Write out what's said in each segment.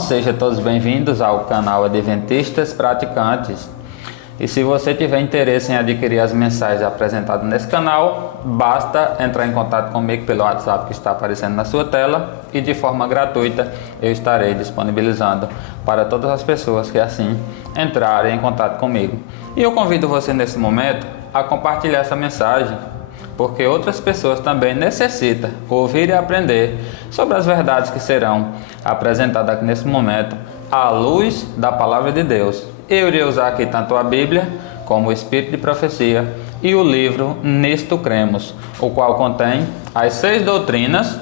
sejam todos bem-vindos ao canal Adventistas Praticantes. E se você tiver interesse em adquirir as mensagens apresentadas nesse canal, basta entrar em contato comigo pelo WhatsApp que está aparecendo na sua tela e de forma gratuita eu estarei disponibilizando para todas as pessoas que assim entrarem em contato comigo. E eu convido você nesse momento a compartilhar essa mensagem, porque outras pessoas também necessitam ouvir e aprender sobre as verdades que serão apresentadas aqui nesse momento à luz da Palavra de Deus. Eu irei usar aqui tanto a Bíblia como o Espírito de Profecia e o livro Nisto Cremos, o qual contém as 6 doutrinas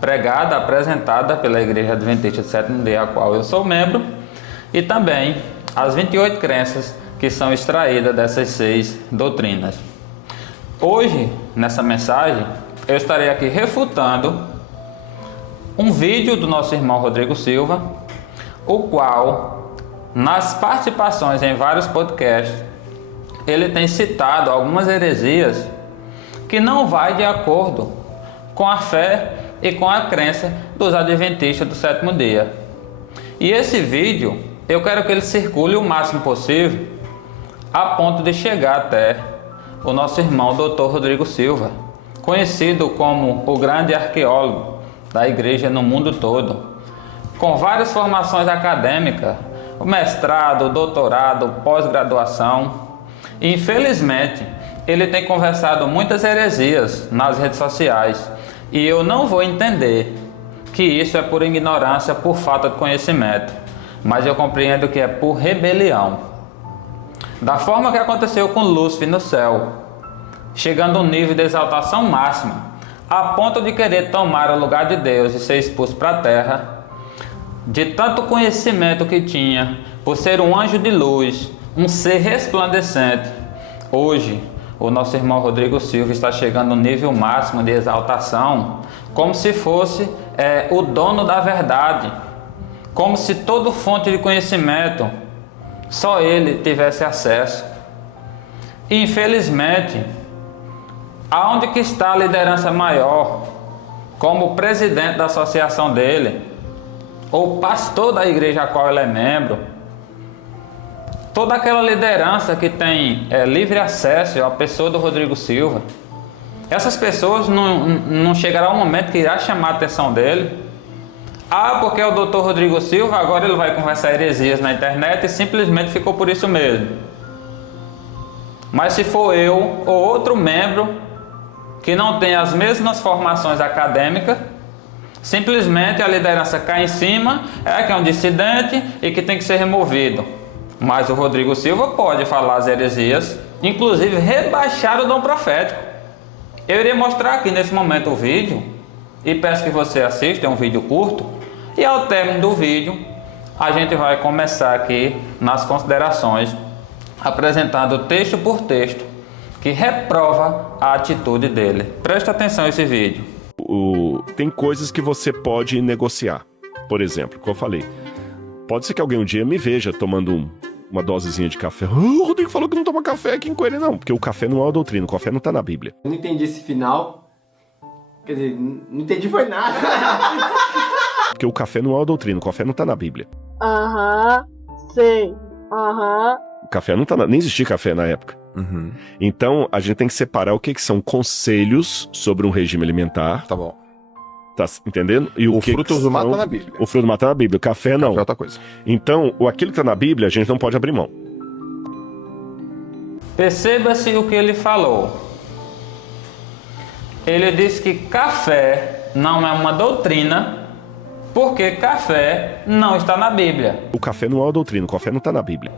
pregadas, apresentadas pela Igreja Adventista do Sétimo Dia, a qual eu sou membro, e também as 28 crenças que são extraídas dessas 6 doutrinas. Hoje, nessa mensagem, eu estarei aqui refutando um vídeo do nosso irmão Rodrigo Silva, o qual, nas participações em vários podcasts, ele tem citado algumas heresias que não vai de acordo com a fé e com a crença dos adventistas do sétimo dia. E esse vídeo, eu quero que ele circule o máximo possível, a ponto de chegar até o nosso irmão Dr. Rodrigo Silva, conhecido como o grande arqueólogo da igreja no mundo todo, com várias formações acadêmicas, o mestrado, o doutorado, pós-graduação. Infelizmente, ele tem conversado muitas heresias nas redes sociais e eu não vou entender que isso é por ignorância, por falta de conhecimento, mas eu compreendo que é por rebelião. Da forma que aconteceu com Lúcifer no céu, chegando a um nível de exaltação máxima, a ponto de querer tomar o lugar de Deus e ser expulso para a terra, de tanto conhecimento que tinha, por ser um anjo de luz, um ser resplandecente. Hoje, o nosso irmão Rodrigo Silva está chegando no nível máximo de exaltação, como se fosse o dono da verdade, como se toda fonte de conhecimento, só ele tivesse acesso. E, infelizmente, aonde que está a liderança maior, como presidente da associação dele, ou pastor da igreja a qual ele é membro, toda aquela liderança que tem livre acesso à pessoa do Rodrigo Silva, essas pessoas não chegará um momento que irá chamar a atenção dele. Porque é o Dr. Rodrigo Silva, agora ele vai conversar heresias na internet e simplesmente ficou por isso mesmo. Mas se for eu ou outro membro que não tem as mesmas formações acadêmicas, simplesmente a liderança cai em cima, que é um dissidente e que tem que ser removido. Mas o Rodrigo Silva pode falar as heresias, inclusive rebaixar o dom profético. Eu irei mostrar aqui nesse momento o vídeo e peço que você assista, é um vídeo curto. E ao término do vídeo, a gente vai começar aqui nas considerações, apresentando texto por texto, que reprova a atitude dele. Presta atenção a esse vídeo. Tem coisas que você pode negociar. Por exemplo, como eu falei, pode ser que alguém um dia me veja tomando uma dosezinha de café. O Rodrigo falou que não toma café, que incoerente. Não, porque o café não é uma doutrina, o café não está na Bíblia. Eu não entendi esse final. Quer dizer, não entendi foi nada. Porque o café não é uma doutrina, o café não está na Bíblia. Sei. O café não tá nem existia café na época. Uhum. Então, a gente tem que separar o que são conselhos sobre um regime alimentar. Tá bom. Tá entendendo? E O fruto do mato tá na Bíblia. O fruto do mato tá na Bíblia. O café não. Café é outra coisa. Então, aquilo que tá na Bíblia, a gente não pode abrir mão. Perceba-se o que ele falou. Ele disse que café não é uma doutrina, porque café não está na Bíblia. O café não é uma doutrina, o café não está na Bíblia.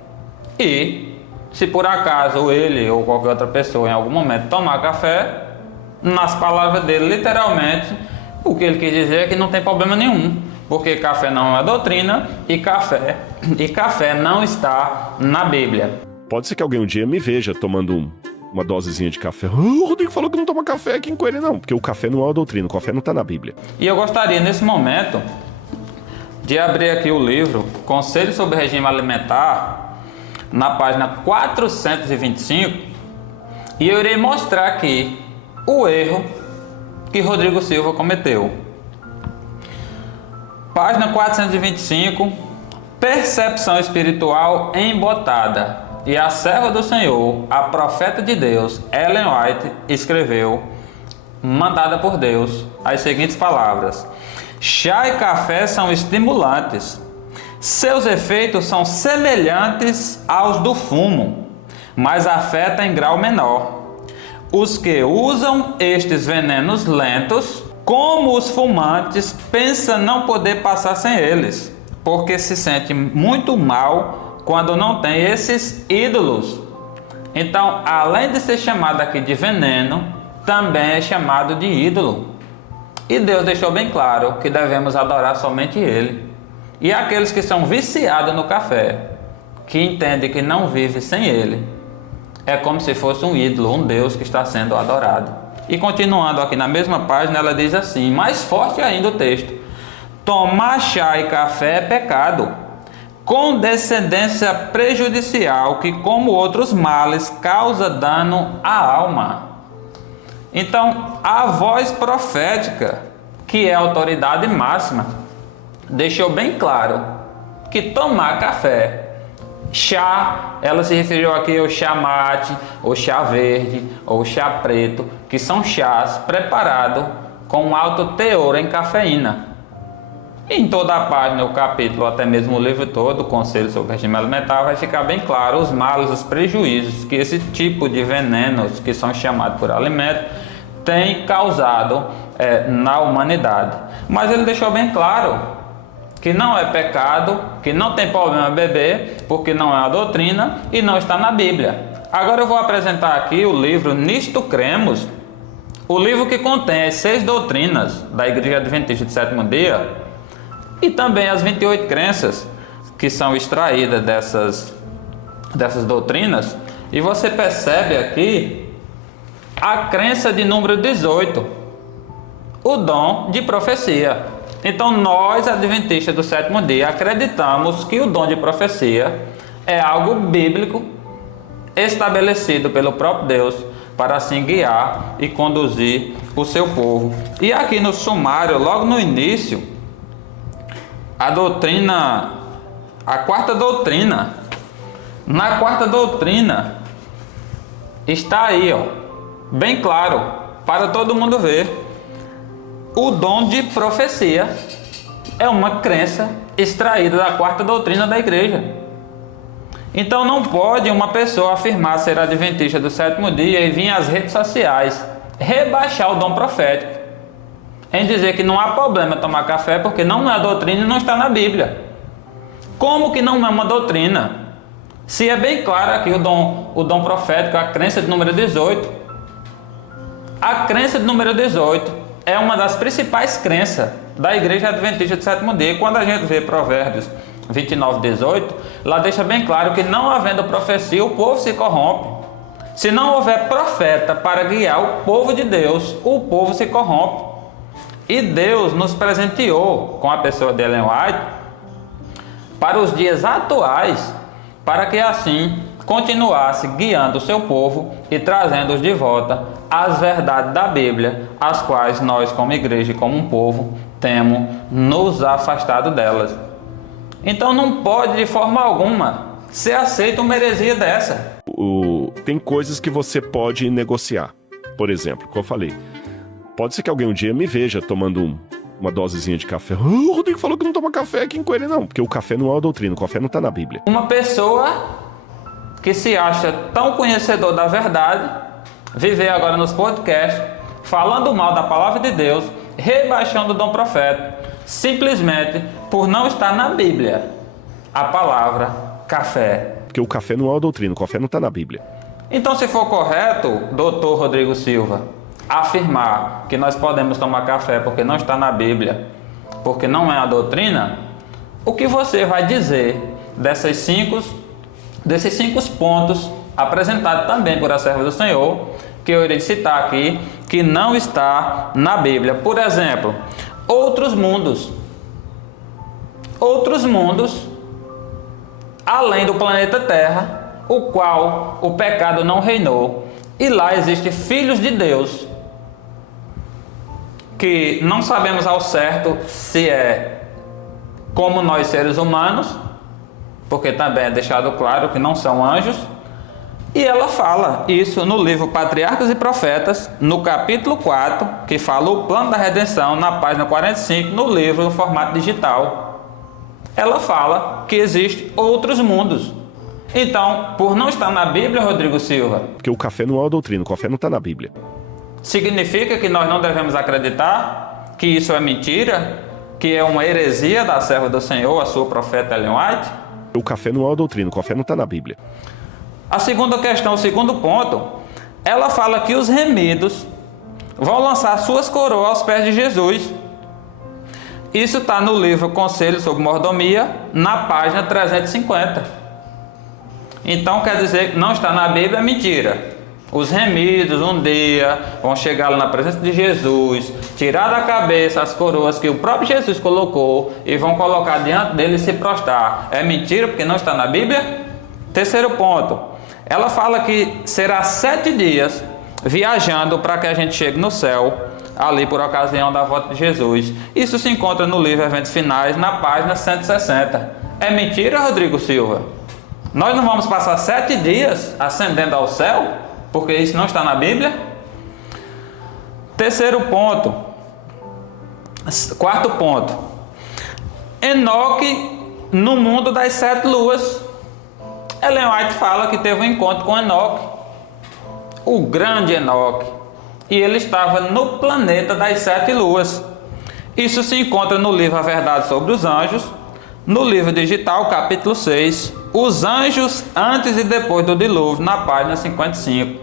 E, se por acaso ele ou qualquer outra pessoa em algum momento tomar café, nas palavras dele, literalmente, o que ele quis dizer é que não tem problema nenhum, porque café não é uma doutrina e café não está na Bíblia. Pode ser que alguém um dia me veja tomando uma dosezinha de café. O Rodrigo falou que não toma café, que incoerente. Não, porque o café não é uma doutrina, o café não está na Bíblia. E eu gostaria, nesse momento, de abrir aqui o livro Conselhos sobre Regime Alimentar, na página 425, e eu irei mostrar aqui o erro que Rodrigo Silva cometeu. Página 425, percepção espiritual embotada. E a serva do Senhor, a profeta de Deus, Ellen White, escreveu, mandada por Deus, as seguintes palavras: chá e café são estimulantes. Seus efeitos são semelhantes aos do fumo, mas afeta em grau menor. Os que usam estes venenos lentos, como os fumantes, pensam não poder passar sem eles, porque se sente muito mal quando não tem esses ídolos. Então, além de ser chamado aqui de veneno, também é chamado de ídolo. E Deus deixou bem claro que devemos adorar somente Ele. E aqueles que são viciados no café, que entendem que não vive sem Ele, é como se fosse um ídolo, um Deus que está sendo adorado. E continuando aqui na mesma página, ela diz assim, mais forte ainda o texto: tomar chá e café é pecado, com descendência prejudicial que, como outros males, causa dano à alma. Então, a voz profética, que é a autoridade máxima, deixou bem claro que tomar café, chá, ela se referiu aqui ao chá mate, ou chá verde, ou chá preto, que são chás preparados com alto teor em cafeína. Em toda a página, o capítulo, até mesmo o livro todo, o Conselho sobre o Regime Alimentar, vai ficar bem claro os males, os prejuízos que esse tipo de venenos, que são chamados por alimento, tem causado na humanidade. Mas ele deixou bem claro que não é pecado, que não tem problema beber, porque não é uma doutrina e não está na Bíblia. Agora eu vou apresentar aqui o livro Nisto Cremos, o livro que contém as 6 doutrinas da Igreja Adventista do Sétimo Dia, e também as 28 crenças que são extraídas dessas doutrinas. E você percebe aqui a crença de número 18, o dom de profecia. Então nós, adventistas do sétimo dia, acreditamos que o dom de profecia é algo bíblico, estabelecido pelo próprio Deus, para assim guiar e conduzir o seu povo. E aqui no sumário, logo no início, a quarta doutrina. Na quarta doutrina está aí, bem claro, para todo mundo ver. O dom de profecia é uma crença extraída da quarta doutrina da igreja. Então não pode uma pessoa afirmar ser adventista do sétimo dia e vir às redes sociais rebaixar o dom profético, em dizer que não há problema tomar café porque não é doutrina e não está na Bíblia. Como que não é uma doutrina? Se é bem claro aqui o dom profético, a crença de número 18. A crença de número 18 é uma das principais crenças da Igreja Adventista do sétimo dia. Quando a gente vê Provérbios 29, 18, lá deixa bem claro que não havendo profecia, o povo se corrompe. Se não houver profeta para guiar o povo de Deus, o povo se corrompe. E Deus nos presenteou com a pessoa de Ellen White para os dias atuais, para que assim continuasse guiando o seu povo e trazendo-os de volta às verdades da Bíblia, as quais nós, como igreja e como um povo, temos nos afastado delas. Então não pode de forma alguma ser aceita uma heresia dessa. Tem coisas que você pode negociar. Por exemplo, como eu falei, pode ser que alguém um dia me veja tomando uma dosezinha de café. O Rodrigo falou que não toma café aqui em Coelho. Não, porque o café não é uma doutrina, o café não está na Bíblia. Uma pessoa que se acha tão conhecedor da verdade, viver agora nos podcasts, falando mal da palavra de Deus, rebaixando o dom profético, simplesmente por não estar na Bíblia a palavra café. Porque o café não é uma doutrina, o café não está na Bíblia. Então, se for correto, doutor Rodrigo Silva, afirmar que nós podemos tomar café porque não está na Bíblia, porque não é a doutrina, o que você vai dizer desses cinco pontos apresentados também por a serva do Senhor, que eu irei citar aqui, que não está na Bíblia? Por exemplo, outros mundos, além do planeta Terra, o qual o pecado não reinou, e lá existem filhos de Deus, que não sabemos ao certo se é como nós seres humanos, porque também é deixado claro que não são anjos. E ela fala isso no livro Patriarcas e Profetas, no capítulo 4, que fala o plano da redenção, na página 45, no livro no formato digital. Ela fala que existem outros mundos. Então, por não estar na Bíblia, Rodrigo Silva... Porque o café não é uma doutrina, o café não está na Bíblia. Significa que nós não devemos acreditar que isso é mentira, que é uma heresia da serva do Senhor, a sua profeta Ellen White? O café não é uma doutrina, o café não está na Bíblia. A segunda questão, o segundo ponto, ela fala que os remidos vão lançar suas coroas aos pés de Jesus. Isso está no livro Conselho sobre Mordomia, na página 350. Então quer dizer que não está na Bíblia, é mentira. Os remidos um dia vão chegar lá na presença de Jesus, tirar da cabeça as coroas que o próprio Jesus colocou e vão colocar diante dele e se prostrar. É mentira porque não está na Bíblia? Terceiro ponto. Ela fala que será 7 dias viajando para que a gente chegue no céu, ali por ocasião da volta de Jesus. Isso se encontra no livro Eventos Finais, na página 160. É mentira, Rodrigo Silva? Nós não vamos passar 7 dias ascendendo ao céu, porque isso não está na Bíblia? Terceiro ponto. Quarto ponto. Enoque no mundo das 7 luas. Ellen White fala que teve um encontro com Enoque, o grande Enoque, e ele estava no planeta das 7 luas. Isso se encontra no livro A Verdade sobre os Anjos, no livro digital, capítulo 6, Os Anjos antes e depois do dilúvio, na página 55.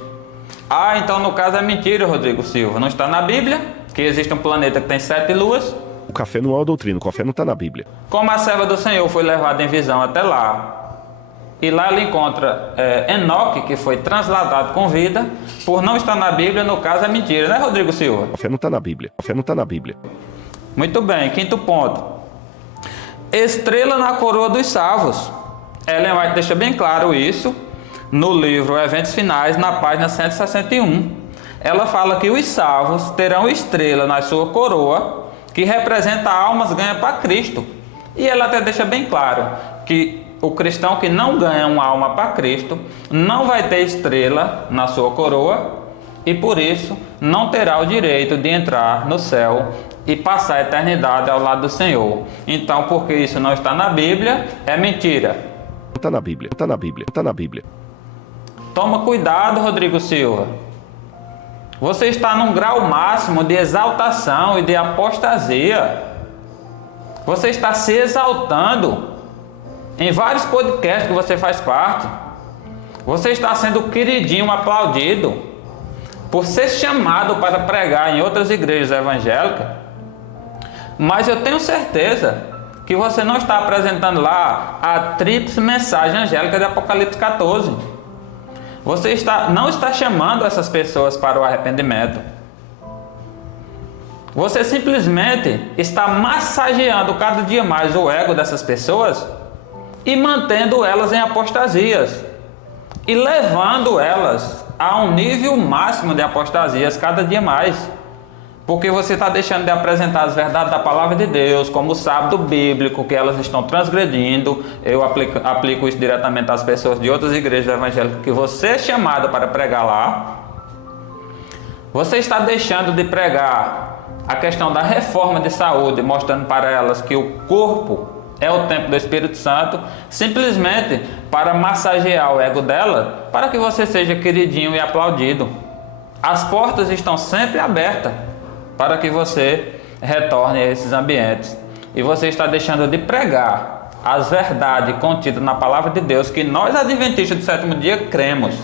Ah, então no caso é mentira, Rodrigo Silva. Não está na Bíblia que existe um planeta que tem 7 luas? O café não é uma doutrina, o café não está na Bíblia. Como a serva do Senhor foi levada em visão até lá, e lá ela encontra Enoque, que foi transladado com vida, por não estar na Bíblia, no caso é mentira, né, Rodrigo Silva? O café não está na Bíblia, o café não está na Bíblia. Muito bem, quinto ponto. Estrela na coroa dos salvos. Ellen White deixa bem claro isso no livro Eventos Finais, na página 161. Ela fala que os salvos terão estrela na sua coroa, que representa almas ganhas para Cristo. E ela até deixa bem claro que o cristão que não ganha uma alma para Cristo não vai ter estrela na sua coroa e por isso não terá o direito de entrar no céu e passar a eternidade ao lado do Senhor. Então, porque isso não está na Bíblia, é mentira. Não está na Bíblia, não está na Bíblia, não está na Bíblia. Toma cuidado, Rodrigo Silva. Você está num grau máximo de exaltação e de apostasia. Você está se exaltando em vários podcasts que você faz parte. Você está sendo queridinho, aplaudido por ser chamado para pregar em outras igrejas evangélicas. Mas eu tenho certeza que você não está apresentando lá a tríplice mensagem angélica de Apocalipse 14. Você não está chamando essas pessoas para o arrependimento. Você simplesmente está massageando cada dia mais o ego dessas pessoas e mantendo elas em apostasias e levando elas a um nível máximo de apostasias cada dia mais, porque você está deixando de apresentar as verdades da palavra de Deus como o sábado bíblico que elas estão transgredindo. Eu aplico isso diretamente às pessoas de outras igrejas evangélicas que você é chamado para pregar lá. Você está deixando de pregar a questão da reforma de saúde, mostrando para elas que o corpo é o templo do Espírito Santo, simplesmente para massagear o ego dela, para que você seja queridinho e aplaudido. As portas estão sempre abertas para que você retorne a esses ambientes. E você está deixando de pregar as verdades contidas na palavra de Deus, que nós adventistas do sétimo dia cremos,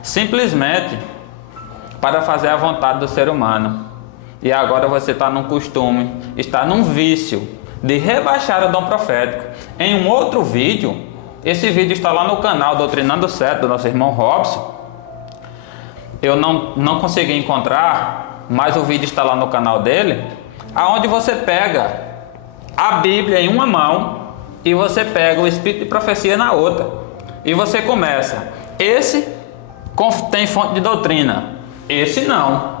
simplesmente para fazer a vontade do ser humano. E agora você está num costume, está num vício de rebaixar o dom profético. Em um outro vídeo, esse vídeo está lá no canal Doutrinando Certo, do nosso irmão Robson. Eu não consegui encontrar, mas o vídeo está lá no canal dele, aonde você pega a Bíblia em uma mão e você pega o Espírito de Profecia na outra. E você começa, esse tem fonte de doutrina, esse não.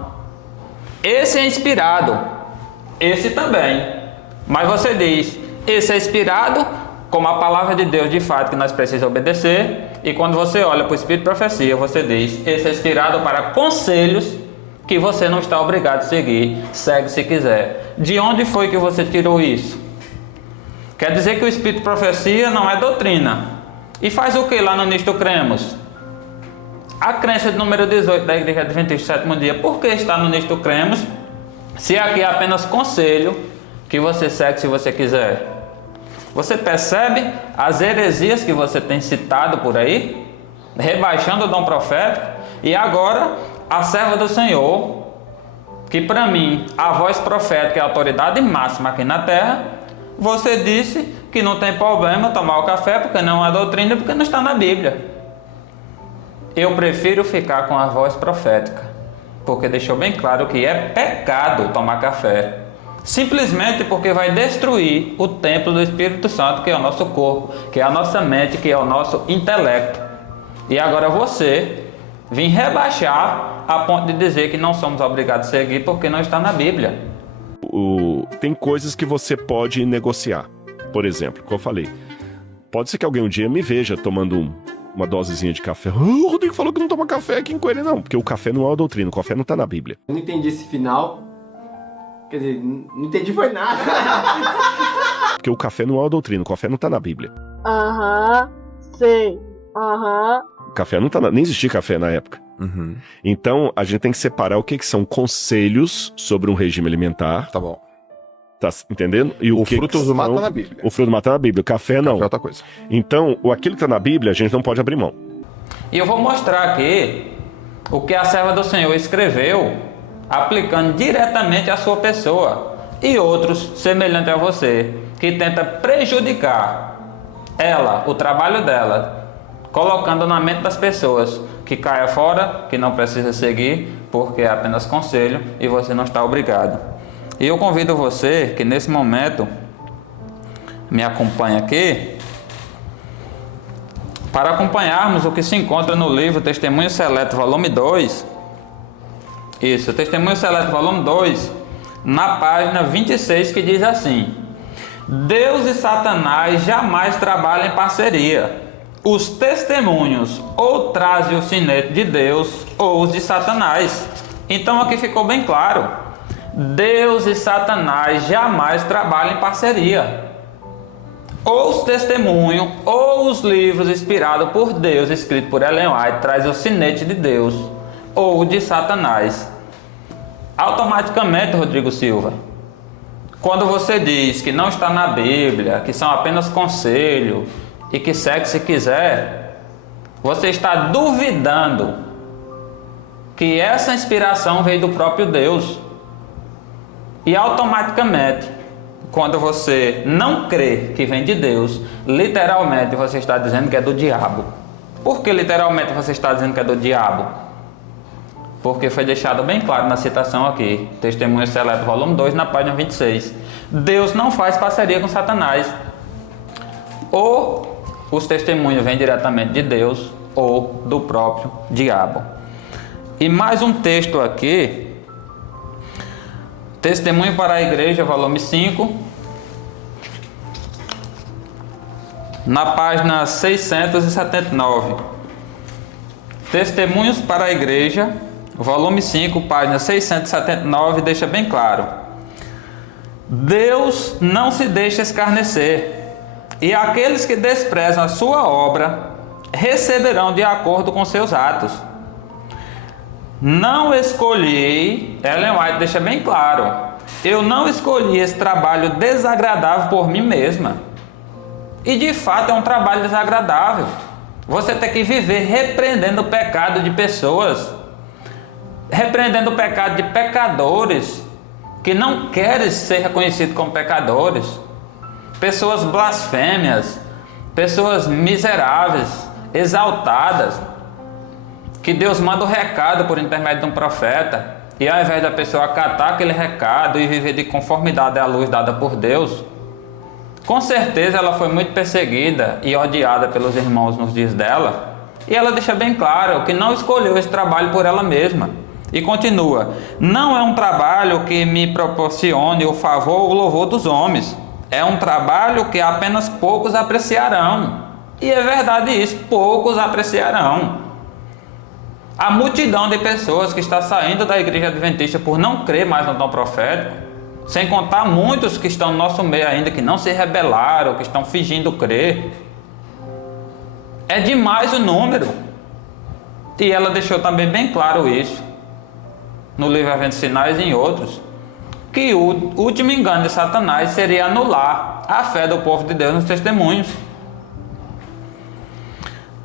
Esse é inspirado, esse também. Mas você diz, esse é inspirado como a palavra de Deus de fato que nós precisamos obedecer. E quando você olha para o Espírito de Profecia, você diz, esse é inspirado para conselhos que você não está obrigado a seguir. Segue se quiser. De onde foi que você tirou isso? Quer dizer que o Espírito de Profecia não é doutrina. E faz o que lá no Nisto Cremos? A crença de número 18 da Igreja Adventista do Sétimo Dia, por que está no Nisto Cremos? Se aqui é apenas conselho que você segue se você quiser. Você percebe as heresias que você tem citado por aí? Rebaixando o dom profético. E agora, a serva do Senhor, que para mim, a voz profética é a autoridade máxima aqui na terra, você disse que não tem problema tomar o café porque não é doutrina, porque não está na Bíblia. Eu prefiro ficar com a voz profética, porque deixou bem claro que é pecado tomar café. Simplesmente porque vai destruir o templo do Espírito Santo, que é o nosso corpo, que é a nossa mente, que é o nosso intelecto. E agora você vem rebaixar a ponto de dizer que não somos obrigados a seguir porque não está na Bíblia. Tem coisas que você pode negociar. Por exemplo, como eu falei, pode ser que alguém um dia me veja tomando uma dosezinha de café. O Rodrigo falou que não toma café aqui em Coelho. Não, porque o café não é uma doutrina, o café não está na Bíblia. Eu não entendi esse final. Quer dizer, não entendi foi nada. Porque o café não é uma doutrina, o café não está na Bíblia. Sei. O café não tá nem existia café na época. Então, a gente tem que separar o que são conselhos sobre um regime alimentar. Tá bom. Tá entendendo? E o fruto do mato tá na Bíblia. O fruto do mato tá na Bíblia, o café não. Café é outra coisa. Então, aquilo que tá na Bíblia, a gente não pode abrir mão. E eu vou mostrar aqui o que a serva do Senhor escreveu, aplicando diretamente à sua pessoa e outros semelhantes a você, que tenta prejudicar ela, o trabalho dela, colocando na mente das pessoas que caia fora, que não precisa seguir, porque é apenas conselho e você não está obrigado. E eu convido você que nesse momento me acompanhe aqui para acompanharmos o que se encontra no livro Testemunho Seleto, volume 2. Isso, Testemunho Seleto, volume 2, na página 26, que diz assim: Deus e Satanás jamais trabalham em parceria. Os testemunhos ou trazem o sinete de Deus ou os de Satanás. Então aqui ficou bem claro. Deus e Satanás jamais trabalham em parceria. Ou os testemunhos, ou os livros inspirados por Deus, escritos por Ellen White, traz o sinete de Deus, ou o de Satanás. Automaticamente, Rodrigo Silva, quando você diz que não está na Bíblia, que são apenas conselho e que segue se quiser, você está duvidando que essa inspiração veio do próprio Deus. E automaticamente, quando você não crê que vem de Deus, literalmente você está dizendo que é do diabo. Por que literalmente você está dizendo que é do diabo? Porque foi deixado bem claro na citação aqui, Testemunho Seleto, volume 2, na página 26. Deus não faz parceria com Satanás. Ou os testemunhos vêm diretamente de Deus, ou do próprio diabo. E mais um texto aqui, Testemunho para a Igreja, volume 5, na página 679. Testemunhos para a Igreja, volume 5, página 679, deixa bem claro: Deus não se deixa escarnecer, e aqueles que desprezam a sua obra receberão de acordo com seus atos. Não escolhi, Ellen White deixa bem claro, eu não escolhi esse trabalho desagradável por mim mesma. E de fato é um trabalho desagradável. Você tem que viver repreendendo o pecado de pessoas, repreendendo o pecado de pecadores que não querem ser reconhecidos como pecadores, pessoas blasfêmias, pessoas miseráveis, exaltadas, que Deus manda o recado por intermédio de um profeta, e ao invés da pessoa acatar aquele recado e viver de conformidade à luz dada por Deus, com certeza ela foi muito perseguida e odiada pelos irmãos nos dias dela, e ela deixa bem claro que não escolheu esse trabalho por ela mesma. E continua: não é um trabalho que me proporcione o favor ou o louvor dos homens. é um trabalho que apenas poucos apreciarão. E é verdade isso, poucos apreciarão. A multidão de pessoas que está saindo da igreja adventista por não crer mais no dom profético, sem contar muitos que estão no nosso meio ainda, que não se rebelaram, que estão fingindo crer, é demais o número. E ela deixou também bem claro isso, no livro Eventos Sinais e em outros, que o último engano de Satanás seria anular a fé do povo de Deus nos testemunhos.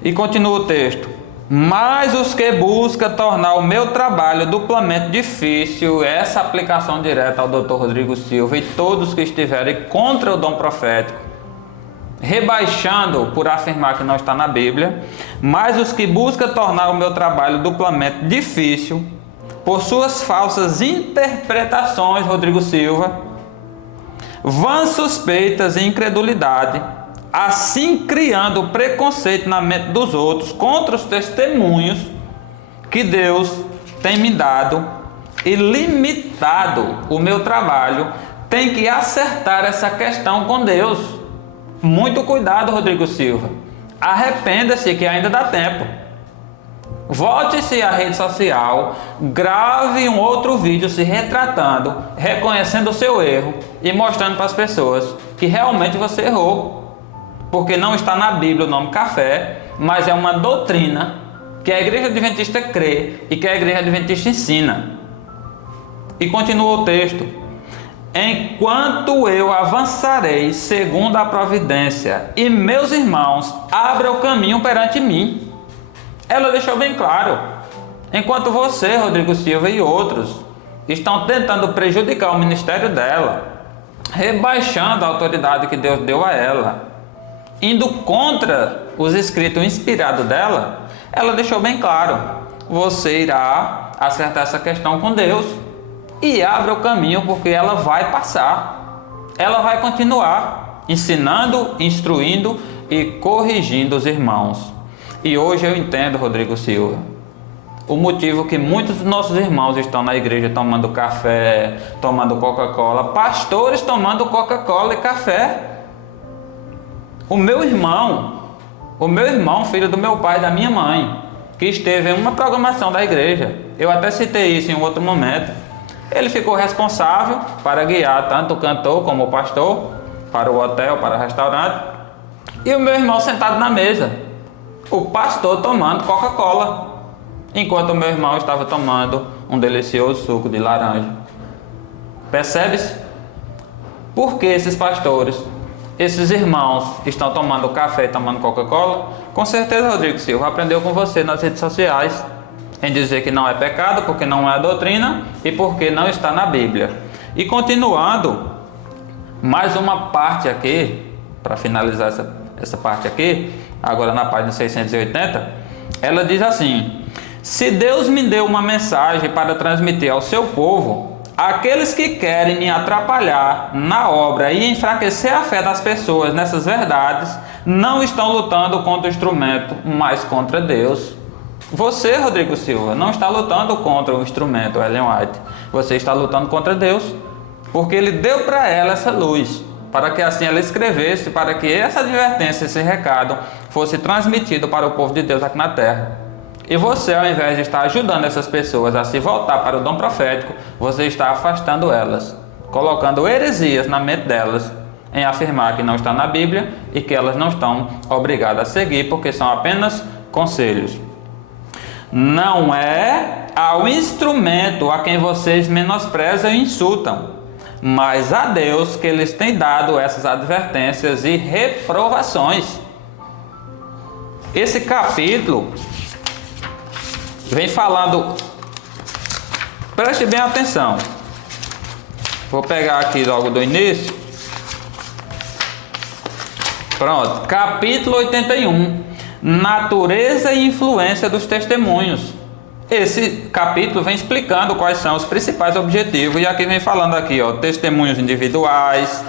E continua o texto: mas os que buscam tornar o meu trabalho duplamente difícil, essa aplicação direta ao Dr. Rodrigo Silva e todos que estiverem contra o dom profético, rebaixando por afirmar que não está na Bíblia, mas os que buscam tornar o meu trabalho duplamente difícil, por suas falsas interpretações, Rodrigo Silva, vãs suspeitas e incredulidade, assim criando preconceito na mente dos outros contra os testemunhos que Deus tem me dado e limitado o meu trabalho, tem que acertar essa questão com Deus. Muito cuidado, Rodrigo Silva. Arrependa-se que ainda dá tempo. Volte-se à rede social, grave um outro vídeo se retratando, reconhecendo o seu erro e mostrando para as pessoas que realmente você errou. Porque não está na Bíblia o nome café, mas é uma doutrina que a igreja adventista crê e que a igreja adventista ensina. E continua o texto: enquanto eu avançarei segundo a providência e meus irmãos abram o caminho perante mim. Ela deixou bem claro: enquanto você, Rodrigo Silva e outros estão tentando prejudicar o ministério dela, rebaixando a autoridade que Deus deu a ela, indo contra os escritos inspirados dela, ela deixou bem claro: você irá acertar essa questão com Deus e abra o caminho, porque ela vai passar, ela vai continuar ensinando, instruindo e corrigindo os irmãos. E hoje eu entendo, Rodrigo Silva, o motivo que muitos dos nossos irmãos estão na igreja tomando café, tomando Coca-Cola, pastores tomando Coca-Cola e café. O meu irmão, filho do meu pai e da minha mãe, que esteve em uma programação da igreja, eu até citei isso em um outro momento, ele ficou responsável para guiar tanto o cantor como o pastor para o hotel, para o restaurante, e o meu irmão sentado na mesa, o pastor tomando Coca-Cola, enquanto o meu irmão estava tomando um delicioso suco de laranja. Percebe-se? Por que esses pastores, esses irmãos estão tomando café e tomando Coca-Cola? Com certeza, Rodrigo Silva aprendeu com você nas redes sociais, em dizer que não é pecado, porque não é a doutrina e porque não está na Bíblia. E continuando, mais uma parte aqui, para finalizar essa parte aqui, agora na página 680, ela diz assim: se Deus me deu uma mensagem para transmitir ao seu povo, aqueles que querem me atrapalhar na obra e enfraquecer a fé das pessoas nessas verdades, não estão lutando contra o instrumento, mas contra Deus. Você, Rodrigo Silva, não está lutando contra o instrumento, Ellen White. Você está lutando contra Deus, porque Ele deu para ela essa luz, para que assim ela escrevesse, para que essa advertência, esse recado, fosse transmitido para o povo de Deus aqui na terra. E você, ao invés de estar ajudando essas pessoas a se voltar para o dom profético, você está afastando elas, colocando heresias na mente delas, em afirmar que não está na Bíblia e que elas não estão obrigadas a seguir, porque são apenas conselhos. Não é ao instrumento a quem vocês menosprezam e insultam, mas a Deus que lhes tem dado essas advertências e reprovações. Esse capítulo vem falando, preste bem atenção, vou pegar aqui logo do início, pronto, capítulo 81, natureza e influência dos testemunhos. Esse capítulo vem explicando quais são os principais objetivos, e aqui vem falando aqui, ó, testemunhos individuais.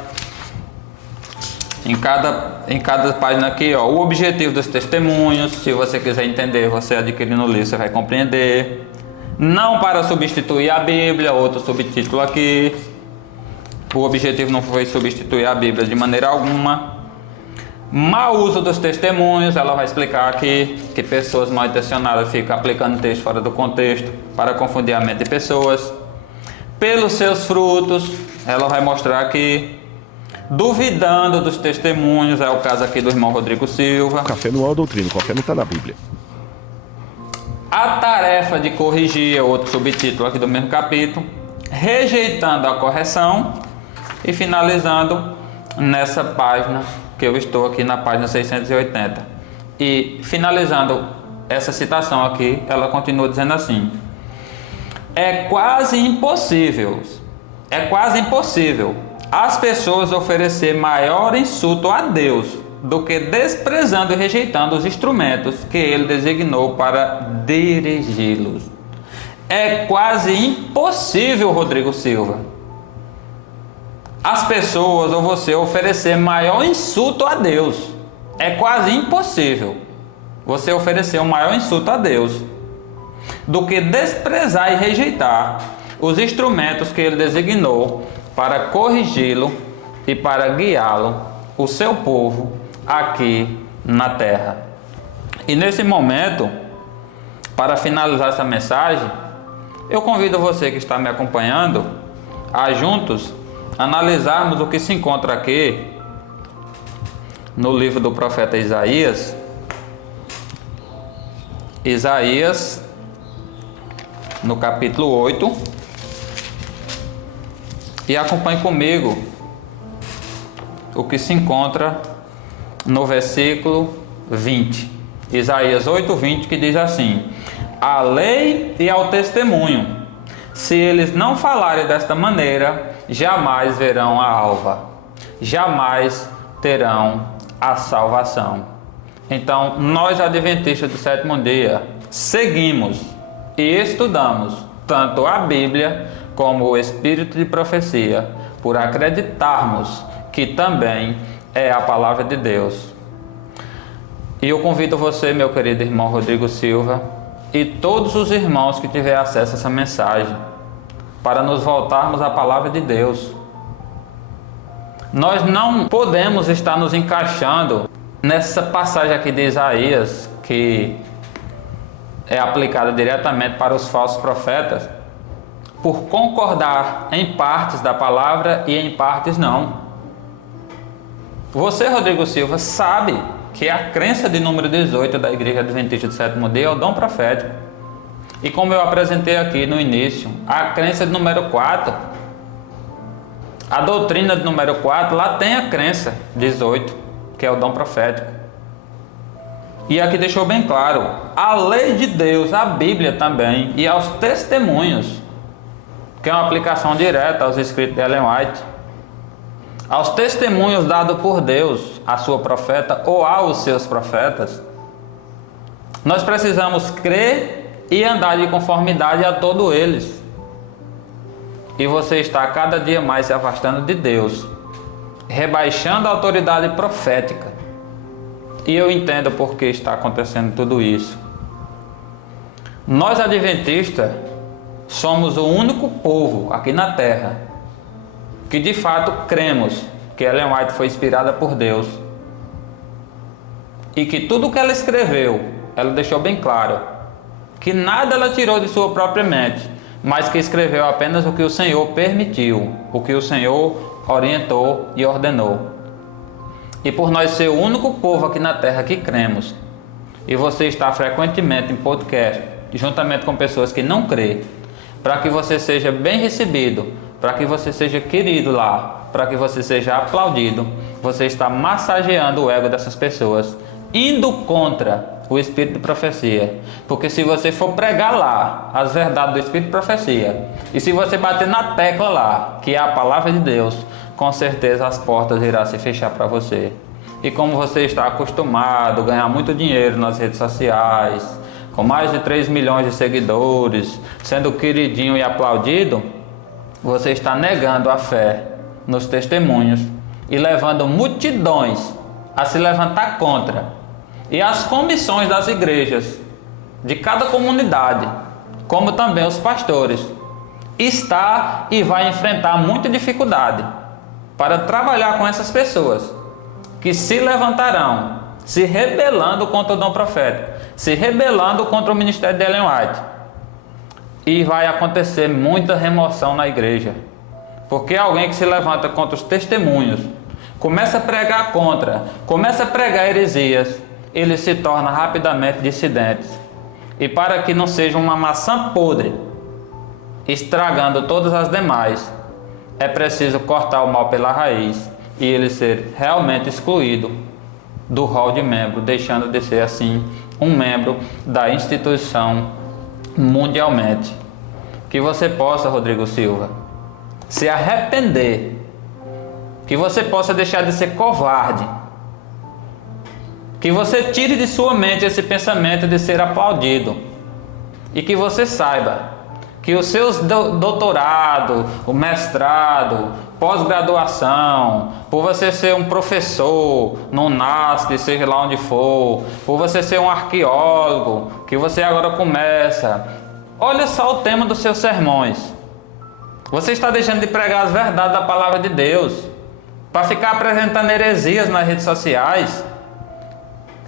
Em cada página aqui, ó, o objetivo dos testemunhos. Se você quiser entender, você adquirindo no livro, você vai compreender. Não para substituir a Bíblia, outro subtítulo aqui. O objetivo não foi substituir a Bíblia de maneira alguma. Mau uso dos testemunhos, ela vai explicar aqui que pessoas mal intencionadas ficam aplicando texto fora do contexto para confundir a mente de pessoas. Pelos seus frutos, ela vai mostrar aqui. Duvidando dos testemunhos, é o caso aqui do irmão Rodrigo Silva. O café não é uma doutrina, o café não está na Bíblia. A tarefa de corrigir é outro subtítulo aqui do mesmo capítulo. Rejeitando a correção. E finalizando nessa página, que eu estou aqui na página 680. E finalizando essa citação aqui, ela continua dizendo assim: é quase impossível as pessoas oferecer maior insulto a Deus do que desprezando e rejeitando os instrumentos que Ele designou para dirigi-los. É quase impossível, Rodrigo Silva, as pessoas ou você oferecer maior insulto a Deus. É quase impossível você oferecer um maior insulto a Deus do que desprezar e rejeitar os instrumentos que Ele designou para corrigi-lo e para guiá-lo, o seu povo, aqui na terra. E nesse momento, para finalizar essa mensagem, eu convido você que está me acompanhando a juntos analisarmos o que se encontra aqui no livro do profeta Isaías. Isaías, no capítulo 8, e acompanhe comigo o que se encontra no versículo 20. Isaías 8:20, que diz assim: à lei e ao testemunho, se eles não falarem desta maneira, jamais verão a alva, jamais terão a salvação. Então, nós adventistas do sétimo dia seguimos e estudamos tanto a Bíblia como o Espírito de profecia, por acreditarmos que também é a palavra de Deus. E eu convido você, meu querido irmão Rodrigo Silva, e todos os irmãos que tiverem acesso a essa mensagem, para nos voltarmos à palavra de Deus. Nós não podemos estar nos encaixando nessa passagem aqui de Isaías, que é aplicada diretamente para os falsos profetas, por concordar em partes da palavra e em partes não. Você, Rodrigo Silva, sabe que a crença de número 18 da Igreja Adventista do Sétimo Dia é o dom profético. E como eu apresentei aqui no início, a crença de número 4, a doutrina de número 4, lá tem a crença 18, que é o dom profético. E aqui deixou bem claro, a lei de Deus, a Bíblia também, e aos testemunhos, que é uma aplicação direta aos escritos de Ellen White, aos testemunhos dados por Deus, a sua profeta ou aos seus profetas, nós precisamos crer e andar de conformidade a todos eles. E você está cada dia mais se afastando de Deus, rebaixando a autoridade profética. E eu entendo por que está acontecendo tudo isso. Nós adventistas somos o único povo aqui na terra que de fato cremos que Ellen White foi inspirada por Deus e que tudo que ela escreveu, ela deixou bem claro que nada ela tirou de sua própria mente, mas que escreveu apenas o que o Senhor permitiu, o que o Senhor orientou e ordenou. E por nós ser o único povo aqui na terra que cremos, e você está frequentemente em podcast, juntamente com pessoas que não crêem, para que você seja bem recebido, para que você seja querido lá, para que você seja aplaudido, você está massageando o ego dessas pessoas, indo contra o Espírito de profecia. Porque se você for pregar lá as verdades do Espírito de profecia, e se você bater na tecla lá, que é a palavra de Deus, com certeza as portas irão se fechar para você. E como você está acostumado a ganhar muito dinheiro nas redes sociais, com mais de 3 milhões de seguidores, sendo queridinho e aplaudido, você está negando a fé nos testemunhos e levando multidões a se levantar contra. E as comissões das igrejas, de cada comunidade, como também os pastores, está e vai enfrentar muita dificuldade para trabalhar com essas pessoas que se levantarão, se rebelando contra o dom profético, se rebelando contra o ministério de Ellen White. E vai acontecer muita remoção na igreja. Porque alguém que se levanta contra os testemunhos, começa a pregar contra, começa a pregar heresias, ele se torna rapidamente dissidente. E para que não seja uma maçã podre, estragando todas as demais, é preciso cortar o mal pela raiz e ele ser realmente excluído do rol de membro, deixando de ser assim um membro da instituição mundialmente. Que você possa, Rodrigo Silva, se arrepender, que você possa deixar de ser covarde, que você tire de sua mente esse pensamento de ser aplaudido e que você saiba que os seus doutorado, o mestrado, pós-graduação, por você ser um professor no NASP, seja lá onde for, por você ser um arqueólogo, que você agora começa. Olha só o tema dos seus sermões. Você está deixando de pregar as verdades da palavra de Deus para ficar apresentando heresias nas redes sociais.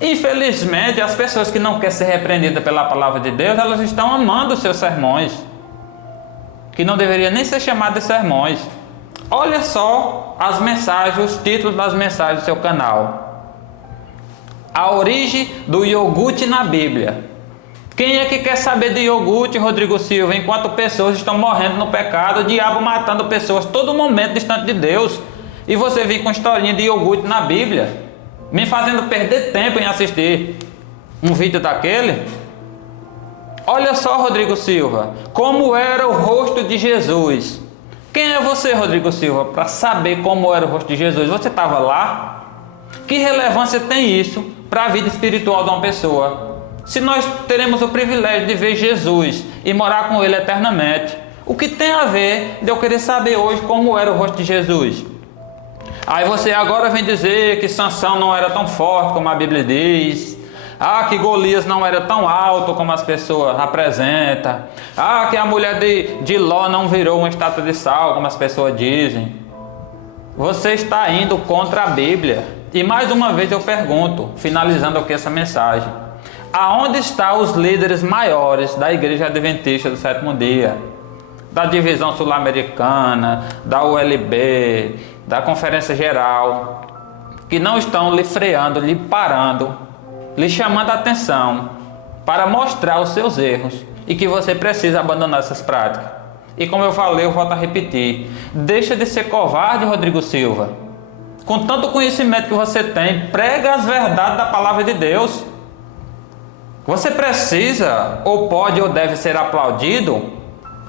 Infelizmente, as pessoas que não querem ser repreendidas pela palavra de Deus, elas estão amando os seus sermões, que não deveria nem ser chamado de sermões. Olha só as mensagens, os títulos das mensagens do seu canal. A origem do iogurte na Bíblia. Quem é que quer saber de iogurte, Rodrigo Silva, enquanto pessoas estão morrendo no pecado, o diabo matando pessoas todo momento distante de Deus, e você vem com historinha de iogurte na Bíblia, me fazendo perder tempo em assistir um vídeo daquele? Olha só, Rodrigo Silva, como era o rosto de Jesus. Quem é você, Rodrigo Silva, para saber como era o rosto de Jesus? Você estava lá? Que relevância tem isso para a vida espiritual de uma pessoa? Se nós teremos o privilégio de ver Jesus e morar com Ele eternamente, o que tem a ver de eu querer saber hoje como era o rosto de Jesus? Aí você agora vem dizer que Sansão não era tão forte como a Bíblia diz. Que Golias não era tão alto como as pessoas apresentam. Que a mulher de Ló não virou uma estátua de sal como as pessoas dizem. Você está indo contra a Bíblia. E mais uma vez eu pergunto, finalizando aqui essa mensagem: aonde estão os líderes maiores da Igreja Adventista do Sétimo Dia? Da Divisão Sul-Americana, da ULB, da Conferência Geral, que não estão lhe freando, lhe parando, lhe chamando a atenção para mostrar os seus erros e que você precisa abandonar essas práticas. E como eu falei, eu volto a repetir: deixa de ser covarde, Rodrigo Silva. Com tanto conhecimento que você tem, prega as verdades da palavra de Deus. Você precisa, ou pode, ou deve ser aplaudido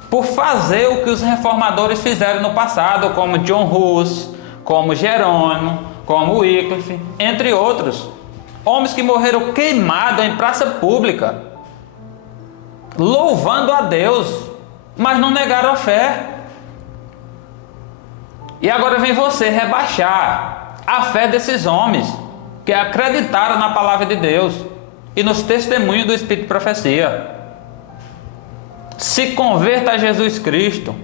por fazer o que os reformadores fizeram no passado, como John Hus, como Jerônimo, como Wycliffe, entre outros. Homens que morreram queimados em praça pública, louvando a Deus, mas não negaram a fé. E agora vem você rebaixar a fé desses homens que acreditaram na palavra de Deus e nos testemunhos do Espírito de Profecia. Se converta a Jesus Cristo.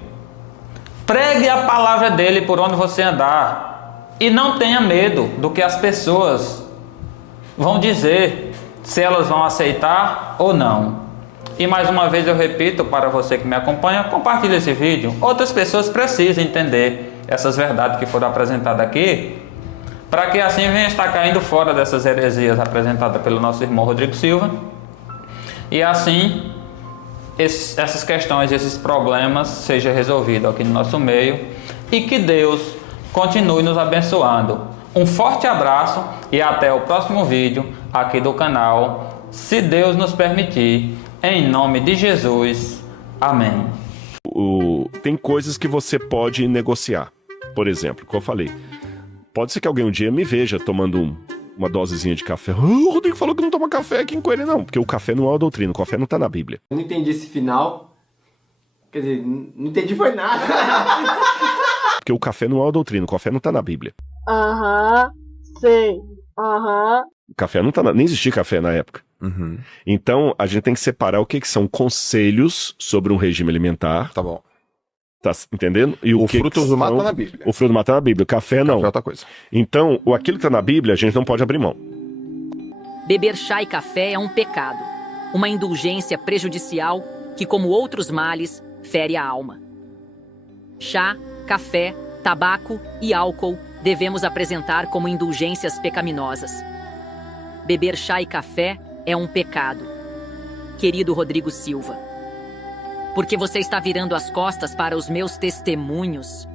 Pregue a palavra dele por onde você andar. E não tenha medo do que as pessoas vão dizer, se elas vão aceitar ou não. E mais uma vez eu repito para você que me acompanha, compartilhe esse vídeo. Outras pessoas precisam entender essas verdades que foram apresentadas aqui, para que assim venha estar caindo fora dessas heresias apresentadas pelo nosso irmão Rodrigo Silva. E assim essas questões, esses problemas sejam resolvidos aqui no nosso meio e que Deus continue nos abençoando. Um forte abraço e até o próximo vídeo aqui do canal, se Deus nos permitir, em nome de Jesus. Amém. Tem coisas que você pode negociar. Por exemplo, como eu falei, pode ser que alguém um dia me veja tomando uma dosezinha de café. O Rodrigo falou que não toma café aqui em Coelho. Não, porque o café não é uma doutrina, o café não está na Bíblia. Eu não entendi esse final. Quer dizer, não entendi foi nada. Porque o café não é uma doutrina, o café não está na Bíblia. Sei. O café não está nem existia café na época. Então, a gente tem que separar o que são conselhos sobre um regime alimentar. Tá bom. Tá entendendo? E O que fruto que do mar são- tá na Bíblia. O fruto do mar tá na Bíblia. O café não. É outra coisa. Então, aquilo que tá na Bíblia, a gente não pode abrir mão. Beber chá e café é um pecado, uma indulgência prejudicial que, como outros males, fere a alma. Chá, café, tabaco e álcool devemos apresentar como indulgências pecaminosas. Beber chá e café é um pecado. Querido Rodrigo Silva, porque você está virando as costas para os meus testemunhos,